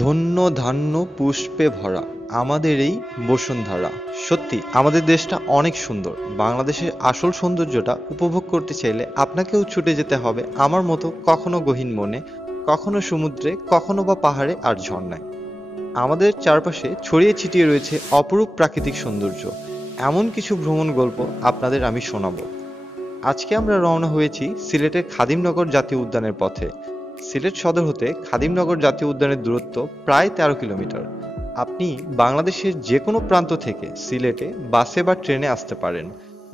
ধন্য ধান্য পুষ্পে ভরা আমাদের এই বসুন্ধরা। সত্যি আমাদের দেশটা অনেক সুন্দর। বাংলাদেশের আসল সৌন্দর্যটা উপভোগ করতে চাইলে আপনাকেও ছুটে যেতে হবে আমার মতো কখনো গহীন মনে, কখনো সমুদ্রে, কখনো বা পাহাড়ে আর ঝর্ণায়। আমাদের চারপাশে ছড়িয়ে ছিটিয়ে রয়েছে অপরূপ প্রাকৃতিক সৌন্দর্য। এমন কিছু ভ্রমণ গল্প আপনাদের আমি শোনাবো। আজকে আমরা রওনা হয়েছি সিলেটের খাদিমনগর জাতীয় উদ্যানের পথে। সিলেট সদর হতে খাদিমনগর জাতীয় উদ্যানের দূরত্ব প্রায় ১৩ কিলোমিটার। আপনি বাংলাদেশের যে কোনো প্রান্ত থেকে সিলেটে বাসে বা ট্রেনে আসতে পারেন।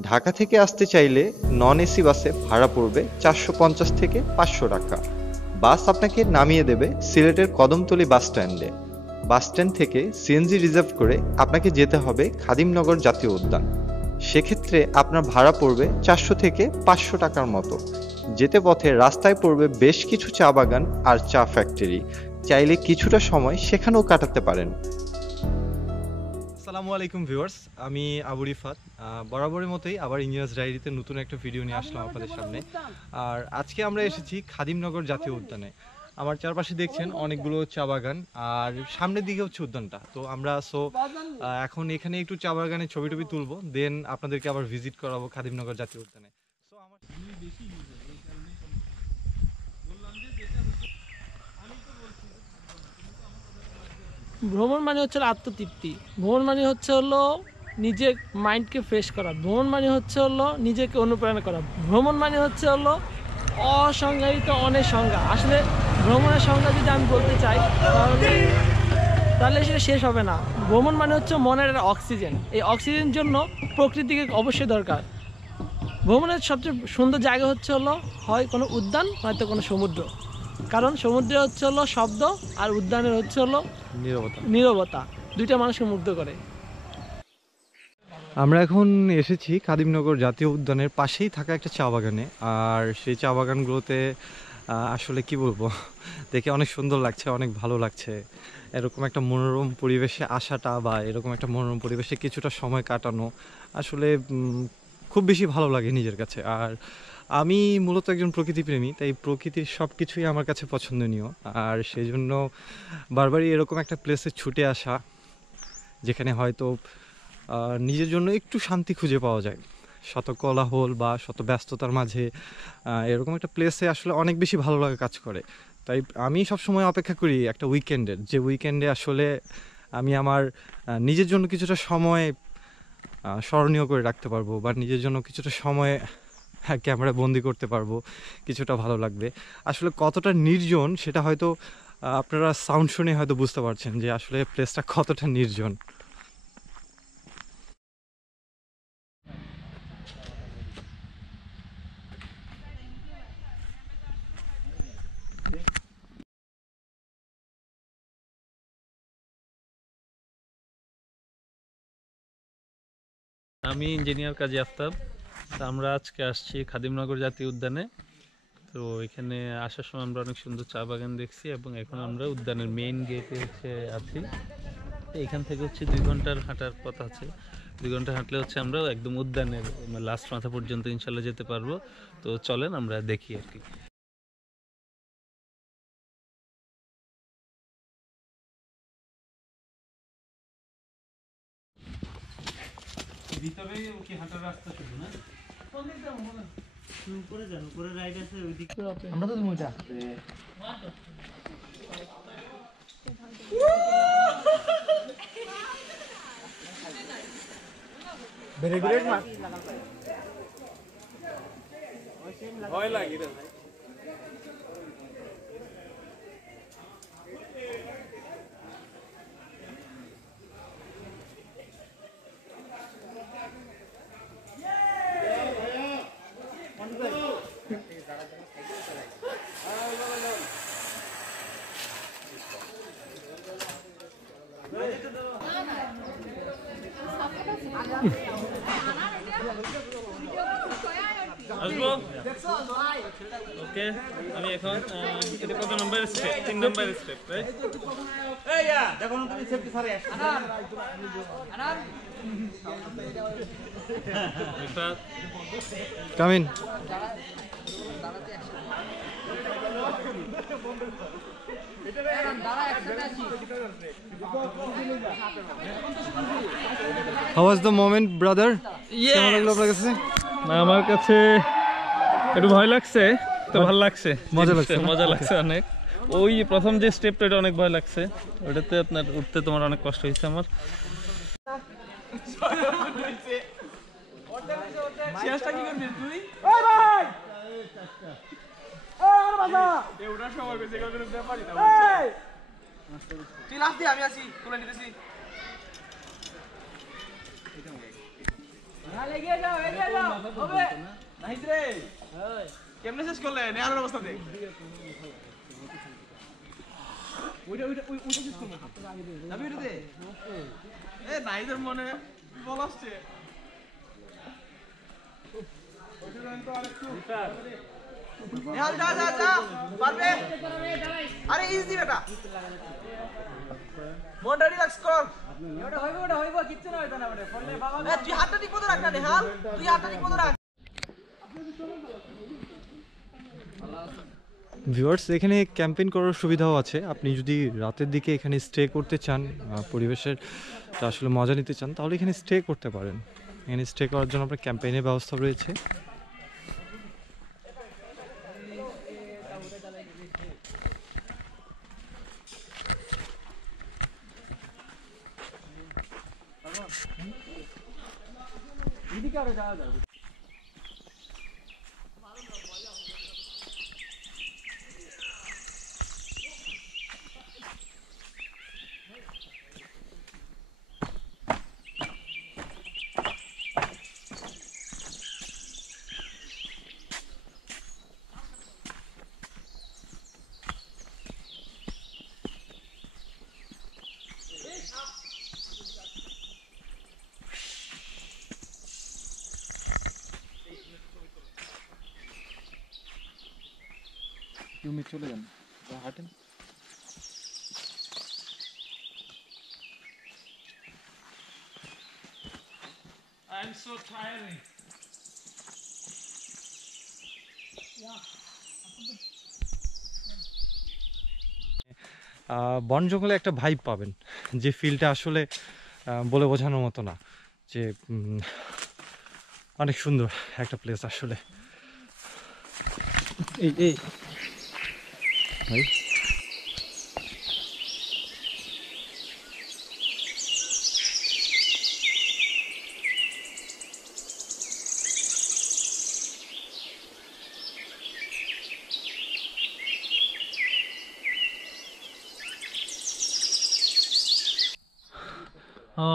ঢাকা থেকে আসতে চাইলে নন এসি বাসে ভাড়া পড়বে ৪৫০ থেকে ৫০০ টাকা। বাস আপনাকে নামিয়ে দেবে সিলেটের কদমতলী বাস স্ট্যান্ডে। বাস স্ট্যান্ড থেকে সিএনজি রিজার্ভ করে আপনাকে যেতে হবে খাদিমনগর জাতীয় উদ্যান। সেক্ষেত্রে আপনার ভাড়া পড়বে ৪০০ থেকে ৫০০ টাকার মতো। যেতে পথে রাস্তায় পড়বে বেশ কিছু চা বাগান আর চা ফ্যাক্টরি। চাইলে কিছুটা সময় সেখানেও কাটাতে পারেন। আসসালামু আলাইকুম ভিউয়ার্স, আমি আবু রিফাত। বরাবরের মতোই আবার ইঞ্জিনিয়ার্স ডায়েরিতে নতুন একটা ভিডিও নিয়ে আসলাম আপনাদের সামনে। আর আজকে আমরা এসেছি খাদিমনগর জাতীয় উদ্যানে। আমার চারপাশে দেখছেন অনেকগুলো চা বাগান, আর সামনের দিকে হচ্ছে উদ্যানটা। তো আমরা এখন এখানে একটু চা বাগানে ছবি টবি তুলবো, দেন আপনাদেরকে আবার ভিজিট করাবো খাদিমনগর জাতীয় উদ্যানে। ভ্রমণ মানে হচ্ছে আত্মতৃপ্তি। ভ্রমণ মানে হচ্ছে হলো নিজের মাইন্ডকে ফ্রেশ করা। ভ্রমণ মানে হচ্ছে হলো নিজেকে অনুপ্রেরণা করা। ভ্রমণ মানে হচ্ছে হলো অসংজ্ঞায়িত অনেক সংজ্ঞা। আসলে ভ্রমণের সংজ্ঞা যদি আমি বলতে চাই তাহলে সেটা শেষ হবে না। ভ্রমণ মানে হচ্ছে মনের একটা অক্সিজেন। এই অক্সিজেনের জন্য প্রকৃতিকে অবশ্যই দরকার। ভ্রমণের সবচেয়ে সুন্দর জায়গা হচ্ছে হলো হয় কোনো উদ্যান নয়তো কোনো সমুদ্র। কারণ সমুদ্রে হচ্ছে হলো শব্দ, আর উদ্যানের হচ্ছে হলো নীরবতা। দুইটা মানুষকে মুগ্ধ করে। আমরা এখন এসেছি খাদিমনগর জাতীয় উদ্যানের পাশেই থাকা একটা চা বাগানে। আর সেই চা বাগানগুলোতে আসলে কি বলবো, দেখে অনেক সুন্দর লাগছে, অনেক ভালো লাগছে। এরকম একটা মনোরম পরিবেশে আসাটা বা এরকম একটা মনোরম পরিবেশে কিছুটা সময় কাটানো আসলে খুব বেশি ভালো লাগে নিজের কাছে। আর আমি মূলত একজন প্রকৃতিপ্রেমী, তাই প্রকৃতির সব কিছুই আমার কাছে পছন্দনীয়। আর সেই জন্য বারবারই এরকম একটা প্লেসে ছুটে আসা, যেখানে হয়তো নিজের জন্য একটু শান্তি খুঁজে পাওয়া যায় শত কোলাহল বা শত ব্যস্ততার মাঝে। এরকম একটা প্লেসে আসলে অনেক বেশি ভালো লাগা কাজ করে। তাই আমি সবসময় অপেক্ষা করি একটা উইকেন্ডের, যে উইকেন্ডে আসলে আমি আমার নিজের জন্য কিছুটা সময় স্মরণীয় করে রাখতে পারবো, বা নিজের জন্য কিছুটা সময় ক্যামেরা বন্দি করতে পারবো, কিছুটা ভালো লাগবে। আসলে কতটা নির্জন সেটা হয়তো আপনারা সাউন্ড শুনে হয়তো বুঝতে পারছেন যে আসলে প্লেসটা কতটা নির্জন। আমি ইঞ্জিনিয়ার কাজী আফতাব। আমরা আজকে আসছি খাদিমনগর জাতীয় উদ্যানে। তো এখানে আসার সময় আমরা অনেক সুন্দর চা বাগান দেখছি, এবং এখন আমরা উদ্যানের মেইন গেটে আছি। এখান থেকে 2 ঘন্টার হাঁটার পথ আছে। 2 ঘন্টা হাঁটলে আমরা একদম উদ্যানের লাস্ট মাথা পর্যন্ত ইনশাল্লাহ যেতে পারবো। তো চলেন আমরা দেখি আর কি। ভিতরে কি হাঁটার রাস্তা শুধু না? উপরে যান, উপরে রাইড আছে ওই দিকে। আমরা তো মজা ভেরি গুড মা ভয় লাগি রে। আসবো ওকে। আমি এখন এটা কত number step? 3 number step, right? এই দেখো না তুমি সেফটি সারে আসো। আনার এটা come in. How was the moment, brother? কেমন লাগলো আপনার কাছে? না, আমার কাছে একটু ভয় লাগছে, তো ভালো লাগছে, মজা লাগছে, মজা লাগছে অনেক। ওই প্রথম যে স্টেপটা এটা অনেক ভয় লাগছে, ওটাতে আপনার উঠতে তোমার অনেক কষ্ট হয়েছে আমার। কেমনে শেষ করলে নেয়ার অবস্থাতে নাইদের মনে বল আসছে পারবে আরে ইজি বেটা মনটা রিল্যাক্স কর ওটা হইব কিচ্ছু না হইতো না বলে ফলে বাবা তুই হাতটা ঠিক মতো রাখ না নেহাল তুই হাতটা ঠিক মতো রাখ ভিউয়ার্স, এখানে ক্যাম্পেইন করার সুবিধাও আছে। আপনি যদি রাতের দিকে এখানে স্টে করতে চান, পরিবেশের আসলে মজা নিতে চান, তাহলে এখানে স্টে করতে পারেন। এখানে স্টে করার জন্য আপনার ক্যাম্পেইনের ব্যবস্থা রয়েছে। চলে যান, হাঁটেন। I'm so tiring. বন জঙ্গলে একটা ভাইব পাবেন, যে ফিলটা আসলে বলে বোঝানোর মতো না, যে অনেক সুন্দর একটা প্লেস আসলে। এই ভাই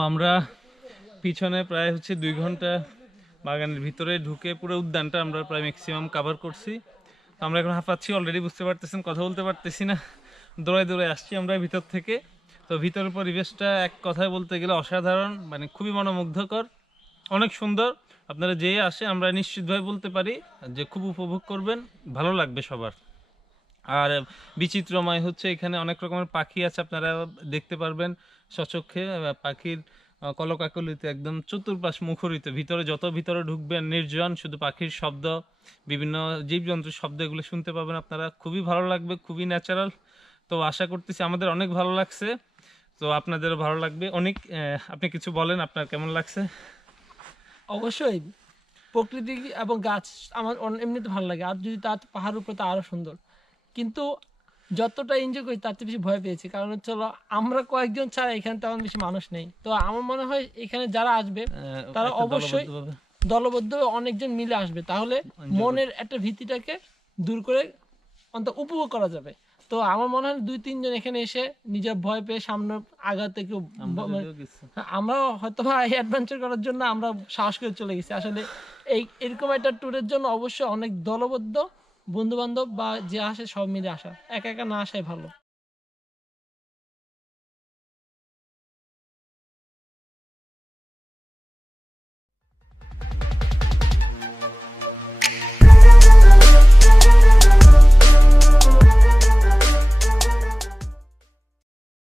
আমরা পিছনে প্রায় হচ্ছে 2 ঘন্টা বাগানের ভিতরে ঢুকে পুরো উদ্যানটা আমরা প্রায় ম্যাক্সিমাম কভার করছি। তো আমরা এখন হাঁপাচ্ছি অলরেডি, বুঝতে পারতেছেন, কথা বলতে পারতেছি না, দৌড়ায় দৌড়ায় আসছি আমরা ভিতর থেকে। তো ভিতরের পরিবেশটা এক কথায় বলতে গেলে অসাধারণ, মানে খুবই মনোমুগ্ধকর, অনেক সুন্দর। আপনারা যে আসে আমরা নিশ্চিতভাবে বলতে পারি যে খুব উপভোগ করবেন, ভালো লাগবে সবার। আর বিচিত্রময় হচ্ছে, এখানে অনেক রকমের পাখি আছে, আপনারা দেখতে পারবেন সচক্ষে। পাখির কলকাকলিতে একদম চতুর্পাশ মুখরিত, ভিতরে যত ভিতরে ঢুকবেন নির্জন, শুধু পাখির শব্দ, বিভিন্ন জীবজন্তুর শব্দ, এগুলো শুনতে পাবেন আপনারা। খুবই ভালো লাগবে, খুবই ন্যাচারাল। তো আশা করতেছি আমাদের অনেক ভালো লাগছে, তো আপনাদেরও ভালো লাগবে অনেক। আপনি কিছু বলেন, আপনার কেমন লাগছে? অবশ্যই প্রকৃতি এবং গাছ আমার এমনিতে ভালো লাগে, আর যদি তার পাহাড়ের উপরে তো আরো সুন্দর। কিন্তু যতটা এনজয় করি তার চেয়ে বেশি ভয় পেয়েছি, কারণ হচ্ছে আমরা কয়েকজন ছাড়া এখানে তেমন বেশি মানুষ নেই। তো আমার মনে হয় এখানে যারা আসবে তারা অবশ্যই দলবদ্ধভাবে অনেকজন মিলে আসবে, তাহলে মনের একটা ভীতিটাকে দূর করে অন্তত উপভোগ করা যাবে। তো আমার মনে হয় 2-3 জন এখানে এসে নিজের ভয় পেয়ে সামনে আগাতে কেউ, আমরা হয়তো এই অ্যাডভেঞ্চার করার জন্য আমরা সাহস করে চলে গেছি। আসলে এরকম একটা ট্যুরের জন্য অবশ্যই অনেক দলবদ্ধ বন্ধু বান্ধব বা যে আসে সব মিলে আসা, একা একা না আসাই ভালো।